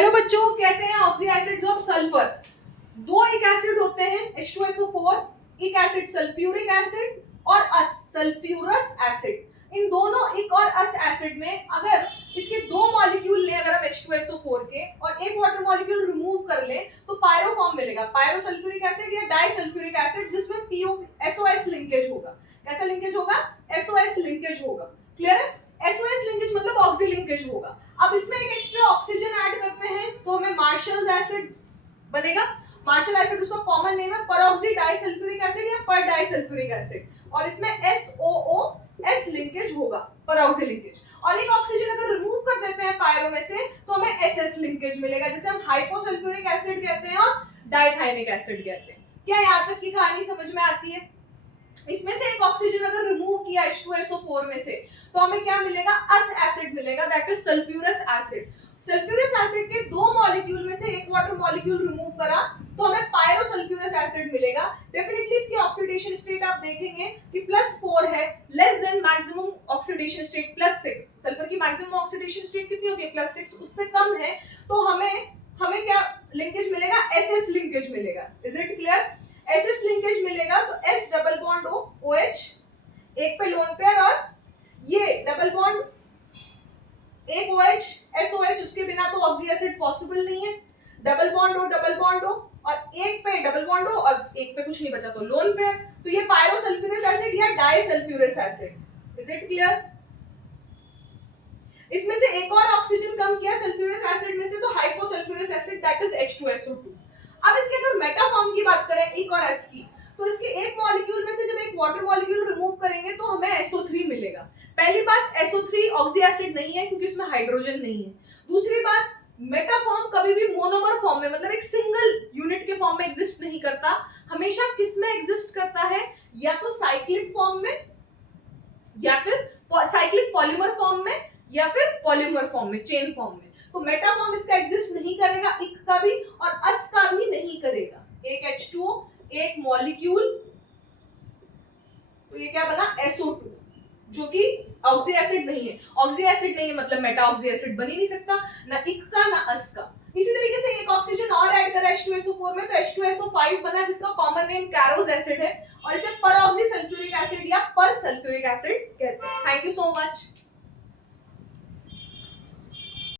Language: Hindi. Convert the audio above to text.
हेलो बच्चों, कैसे हैं? Oxy acids of sulphur. दो एक एसिड होते हैं H2SO4, एक एसिड सल्फ्यूरिक एसिड और अस सल्फ्यूरस एसिड। इन दोनों एक और अस एसिड में अगर इसके दो मॉलिक्यूल लें अगर हम H2SO4 के और एक वाटर मॉलिक्यूल रिमूव कर लें तो पायरो फॉर्म मिलेगा, पायरो सल्फ्यूरिक एसिड या डाई सल्फ्यूरिक एसिड, जिसमें SOS लिंकेज होगा। कैसा लिंकेज होगा? SOS लिंकेज होगा। क्लियर है? SOS लिंकेज मतलब ऑक्सी लिंकेज होगा। अब इसमें एक एक्स्ट्रा ऑक्सीजन ऐड करते हैं तो हमें मार्शल एसिड बनेगा। मार्शल एसिड उसका कॉमन नेम है परऑक्सी डाइसल्फ्यूरिक एसिड या पर डाइसल्फ्यूरिक एसिड, और इसमें SOOS लिंकेज होगा, परऑक्सी लिंकेज। और एक ऑक्सीजन अगर रिमूव कर देते हैं पायरो में से तो हमें SS लिंकेज मिलेगा, जिसे हम हाइपोसल्फ्यूरिक एसिड कहते हैं और डाइथाइनिक एसिड कहते हैं। क्या यहाँ तक की कहानी समझ में आती है? इसमें से एक ऑक्सीजन अगर रिमूव किया H2SO4 में से तो हमें क्या मिलेगा? अस एसिड मिलेगा, that is sulphurous acid. Sulphurous acid के दो मॉलिक्यूल में से एक वाटर मॉलिक्यूल रिमूव करा तो हमें पायरो सल्फ्यूरस एसिड मिलेगा। डेफिनेटली इसकी ऑक्सीडेशन स्टेट आप देखेंगे कि +4 है, less than maximum oxidation state +6। Sulphur की मैक्सिमम ऑक्सीडेशन स्टेट कितनी होती है? +6, उससे कम है तो हमें क्या लिंकेज मिलेगा? SS लिंकेज मिलेगा। Is it clear? SS linkage मिलेगा तो S डबल बॉन्ड OH, एक पे लोन पेयर, और ये डबल बॉन्ड एक OH SOH, उसके बिना तो ऑक्सी एसिड पॉसिबल नहीं है। डबल बॉन्ड O और एक पे डबल बॉन्ड O और एक पे कुछ नहीं बचा तो लोन पेयर, तो ये पायरोसल्फ्यूरस एसिड या डाइसल्फ्यूरस एसिड। Is it clear? इसमें से एक और ऑक्सीजन कम किया सल्फ्यूरस एसिड में से तो हाइपोसल्फ्यूरस एसिड, दैट इज H2SO2। अब इसके अगर मेटा फॉर्म की बात करें एक और S की, तो इसके एक मॉलिक्यूल में से जब एक वाटर मॉलिक्यूल रिमूव करेंगे तो हमें SO3 मिलेगा। पहली बात, SO3 ऑक्सी एसिड नहीं है क्योंकि इसमें हाइड्रोजन नहीं है। दूसरी बात, मेटा फॉर्म कभी भी मोनोमर फॉर्म में, मतलब एक सिंगल यूनिट के फॉर्म में एग्जिस्ट नहीं करता, हमेशा किस में एग्जिस्ट करता है? या तो साइक्लिक फॉर्म में, या फिर साइक्लिक पॉलीमर फॉर्म में, या फिर पॉलीमर फॉर्म में, चेन फॉर्म में। तो मेटा फॉर्म इसका एग्जिस्ट नहीं करेगा, इक का भी और अस का भी नहीं करेगा। एक H2O, एक मॉलिक्यूल, तो ये क्या बना? SO2, जो कि ऑक्सी एसिड नहीं है। ऑक्सी एसिड नहीं है मतलब मेटा ऑक्सी एसिड बन ही नहीं सकता, ना इक का ना अस का। इसी तरीके से एक ऑक्सीजन और ऐड करा H2SO4 में तो H2SO5 बना, जिसका कॉमन नेम कैरोस एसिड है, और इसे परऑक्सी सल्फ्यूरिक एसिड या पर सल्फ्यूरिक एसिड कहते हैं। Thank you so much.